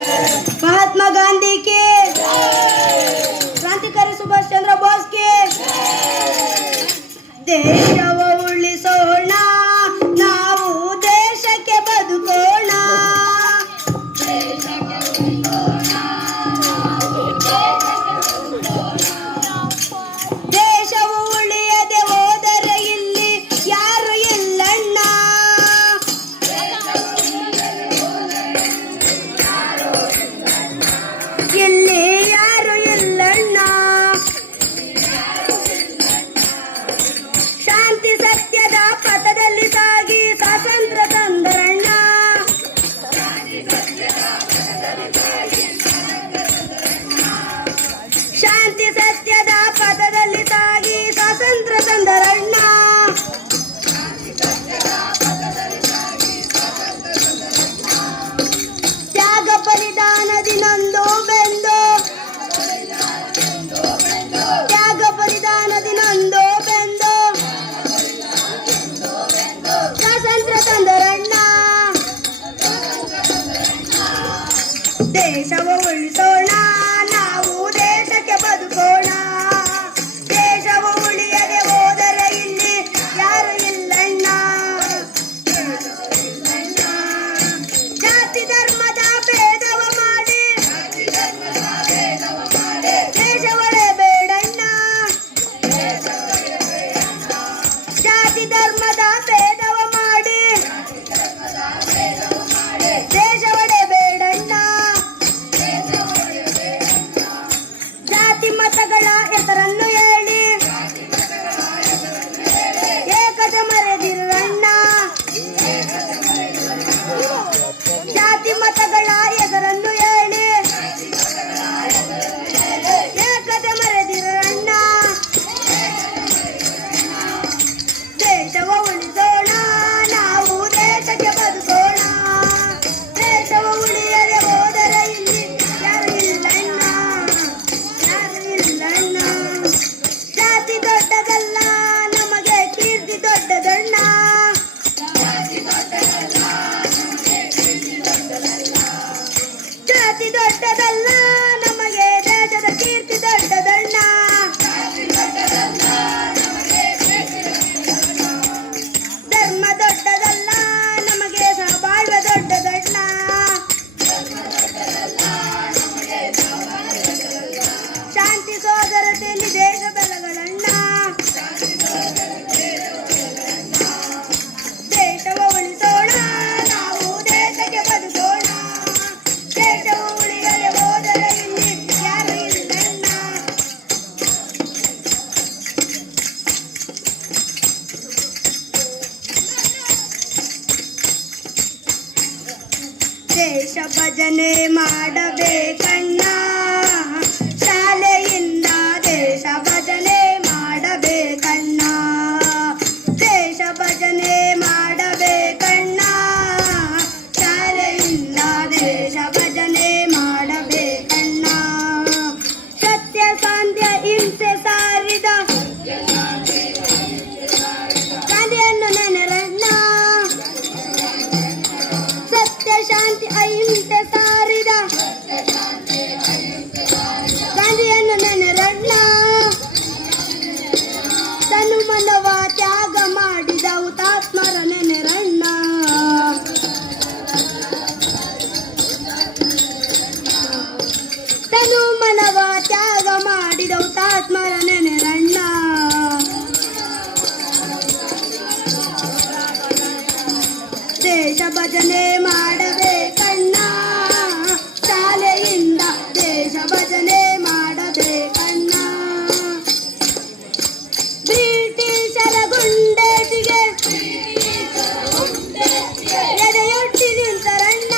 महात्मा गांधी के, क्रांतिकारी सुभाष चंद्र बोस के। ದೇಶವ ಉಳಿಸೋಣ, ನಾವು ದೇಶಕ್ಕೆ ಬದುಕೋಣ. ದೇಶವು ಉಳಿಯದೆ ಹೋದರೆ ಇಲ್ಲಿ ಯಾರು ಇಲ್ಲಣ್ಣ. ಇಲ್ಲಿ ಯಾರು ಇಲ್ಲಣ್ಣ. ಶಾಂತಿ ಸತ್ಯದ ಪಥದಲ್ಲಿ ಸಾಗಿ ಸ್ವಾತಂತ್ರ್ಯ ತಂದರಣ್ಣ. ಶಾಂತಿ ಸತ್ಯದ ಪಥದಲ್ಲಿ ಸಾಗಿ ಸ್ವಾತಂತ್ರ್ಯ ತಂದರಣ್ಣ. ತ್ಯಾಗ ಬಲಿದಾನದಿ ನೊಂದು ಬೆಂದು, ತ್ಯಾಗ ಬಲಿದಾನದಿ ನೊಂದು ಬೆಂದು ಸ್ವಾತಂತ್ರ್ಯ ತಂದರಣ್ಣ. ದೇಶವ ಉಳಿಸೋಣ, ನಾವು ದೇಶಕ್ಕೆ ಬದುಕೋಣ. ದೇಶವ ಉಳಿಯದೆ ಹೋದರೆ ಇಲ್ಲಿ ಯಾರು ಇಲ್ಲಣ್ಣ. ಜಾತಿ ಧರ್ಮದ ಭೇದವ ಮಾಡಿ ದೇಶವಳೆ ಬೇಡಣ್ಣ. ಜಾತಿ ಧರ್ಮದ ಭೇದವ ಮಾಡಿ ದೇಶವಳೆ ಬೇಡಣ್ಣ. ಜಾತಿ ಮತಗಳ ಹೆಸರನ್ನು ಹೇಳಿ ಏಕತೆ ಮರೆದಿರಣ್ಣ. ಜಾತಿ ಮತಗಳ ಹೆಸರನ್ನು ಹೇಳಿ ಏಕತೆ ಮರೆದಿರಣ್ಣ. ದೇಶವ ಉಳಿಸೋಣ, ನಾವು ದೇಶಕ್ಕೆ ಬದುಕೋಣ. ದೇಶವ ಉಳಿಯದೆ ಹೋದರೆ ಇಲ್ಲಿ ಯಾರು ಇಲ್ಲಣ್ಣ. ಯಾರು ಇಲ್ಲಣ್ಣ. ಜಾತಿ ದೊಡ್ಡದಲ್ಲ, ನಮಗೆ ಕೀರ್ತಿ ದೊಡ್ಡದಣ್ಣ. ಜಾತಿ ದೊಡ್ಡದಲ್ಲ, ನಮಗೆ ದೇಶದ ಕೀರ್ತಿ ದೊಡ್ಡದಣ್ಣ. ಧರ್ಮ ದೊಡ್ಡದಲ್ಲ, ನಮಗೆ ಸಹಬಾಳ್ವೆ ದೊಡ್ಡದಣ್ಣ. ಶಾಂತಿ ಸೋದರತೆಯಲ್ಲಿ ದೇಶ ಬಲಗಳಣ್ಣ. ದೇಶವ ಉಳಿಸೋಣ, ನಾವು ದೇಶಕ್ಕೆ ಬದುಕೋಣ. ದೇಶವ ಉಳಿಯದೆ ಹೋದರೆ ಇಲ್ಲಿ ಯಾರು ಇಲ್ಲಣ್ಣ. ದೇಶ ಭಜನೆ ಮಾಡಬೇಕಣ್ಣ. ಶಾಲೆಯಿಂದ ದೇಶ ಭಜನೆ ಮಾಡಬೇಕಣ್ಣ. ದೇಶ ಭಜನೆ ಮಾಡಬೇಕಣ್ಣ. ಶಾಲೆಯಿಂದ ದೇಶ ಭಜನೆ ಮಾಡಬೇಕಣ್ಣ. ಸತ್ಯ ಶಾಂತಿ ಹಿಂಸೆ ಸಾರಿದ ಗಾಂಧಿಯನ್ನು ನೆನೆರಣ್ಣ. ಸತ್ಯ ಶಾಂತಿ ಅಹಿಂಸೆ ಸಾರಿದ ಗಾಂಧಿಯನ್ನು ನೆನೆರಣ್ಣ. ತನು ಮನವ ತ್ಯಾಗ ಮಾಡಿದ ಹುತಾತ್ಮರ ನೆನೆರಣ್ಣ. ತನು ಮನವ ತ್ಯಾಗ ಮಾಡಿದ ಹುತಾತ್ಮರ ನೆನೆರಣ್ಣ. ದೇಶ ಭಜನೆ ಮಾಡಬೇಕಣ್ಣ. ಶಾಲೆಯಿಂದ ದೇಶ ಭಜನೆ ಮಾಡಬೇಕಣ್ಣ. ಬ್ರಿಟಿಷರ ಗುಂಡೇಟಿಗೆ ಎದೆಯೊಡ್ಡಿ ನಿಂತರಣ್ಣ.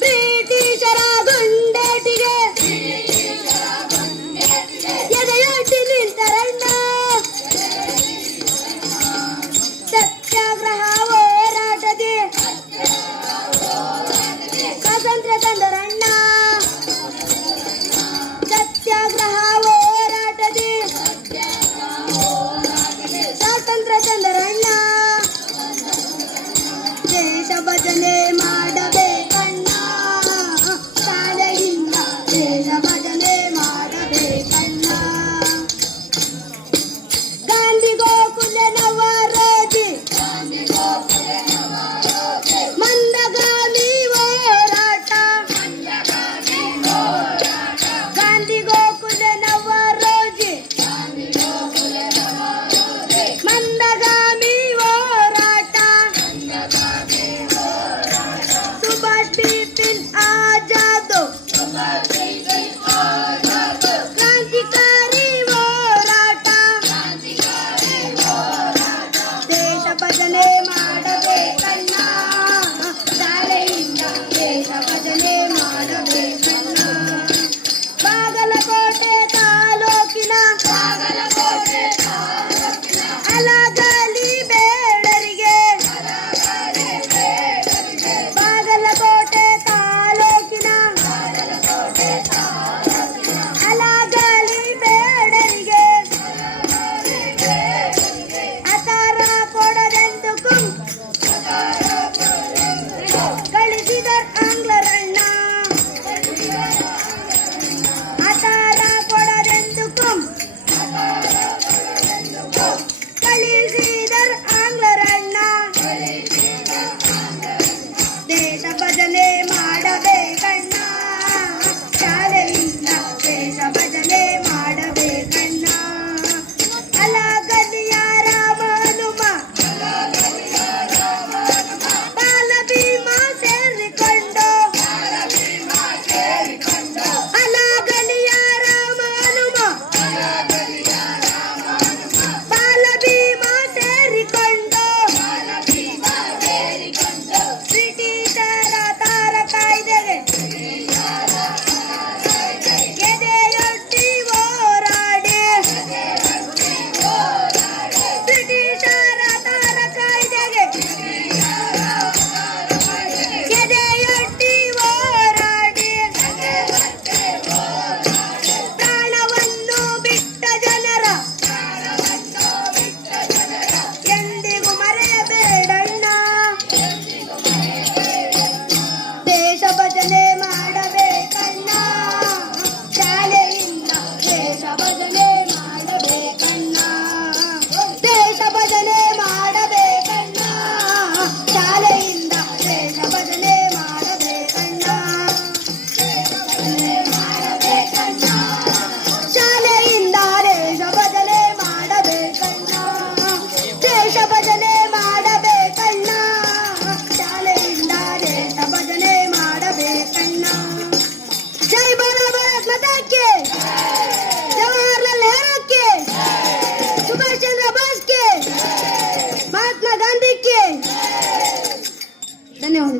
ಬ್ರಿಟಿಷರ ಗುಂಡೇಟಿಗೆ ಎದೆಯೊಡ್ಡಿ ನಿಂತರಣ್ಣ. ಸತ್ಯಾಗ್ರಹ ಹೋರಾಟದಿ ಸ್ವಾತಂತ್ರ್ಯ ತಂದರಣ್ಣ. ಸತ್ಯಾಗ್ರಹ ಹೋರಾಟದಿ ಸ್ವಾತಂತ್ರ್ಯ ತಂದರಣ್ಣ. ದೇಶ ಭಜನೆ ಭಜನೆ ಮಾಡಬೇಕಣ್ಣ ಶಾಲೆಯಿಂದ ದೇಶ ಭಜನೆ ಮಾಡಬೇಕಣ್ಣ ಬಾಗಲಕೋಟೆ ತಾಲೂಕಿನ ಅಲಗಲಿ ಬೇಡರಿಗೆ ಬಾಗಲಕೋಟೆ ತಾಲೂಕಿನ ಅಲಗಲಿ ಬೇಡರಿಗೆ ಅತಾರ ಕೊಡದೆಂದು ಕಳಿಸಿದರ್ ಆಂಗ್ಲರಣ್ಣ ಅತಾರ ಕೊಡದೆಂದು ಕಳಿಸಿದರ್ ಆಂಗ್ಲರಣ್ಣ ದೇಶ ಭಜನೆ ಮಾಡಬೇಕಣ್ಣ ಶಾಲೆಯಿಂದ ದೇಶ ಭಜನೆ ಮಾಡಬೇಕಣ್ಣ ಅಲಗಲಿಯ ರಾಮನುಮ ಬಾಲ ಭೀಮ ಸೇರಿಕೊಂಡು ಅಲಗಲಿಯ ರಾಮನುಮ ಬಾಲ ಭೀಮ ಸೇರಿಕೊಂಡು ಬ್ರಿಟಿಷರ ತಾರ ಕಾಯ್ದೆಗೆ ಎದೆಯೊಡ್ಡಿ ಹೋರಾಡಿ ಬ್ರಿಟಿಷರ ತಾರ ಕಾಯ್ದೆಗೆ ಎದೆಯೊಡ್ಡಿ ಹೋರಾಡಿ ಪ್ರಾಣವನ್ನು ಬಿಟ್ಟ ಜನರ ಎಂದಿಗೂ ಮರೆಯಬೇಡಣ್ಣ ದೇಶ ಭಜನೆ ಮಾಡಬೇಕಣ್ಣ ಶಾಲೆಯಿಂದ ದೇಶ ಭಜನೆ ಮಾಡಬೇಕಣ್ಣ ದೇಶ ಭಜನೆ ಮಾಡಬೇಕಣ್ಣ ಶಾಲೆಯಿಂದ ದೇಶ ಭಜನೆ ಮಾಡಬೇಕಣ್ಣ ಶಾಲೆಯಿಂದ ದೇಶ ಭಜನೆ ಮಾಡಬೇಕಣ್ಣ ದೇಶ ಭಜನೆ ಮಾಡಬೇಕಣ್ಣ ಶಾಲೆಯಿಂದ ದೇಶ ಭಜನೆ ಮಾಡಬೇಕಣ್ಣ ಜೈ ಬೋಲೋ ಭಾರತ್ ಮಾತಾ ಕಿ ಜವಾಹರ್ಲಾಲ್ ನೆಹರು ಕಿ ಸುಭಾಷ್ ಚಂದ್ರ ಬೋಸ್ ಕಿ ಮಹಾತ್ಮ ಗಾಂಧಿ ಕಿ ಧನ್ಯವಾದ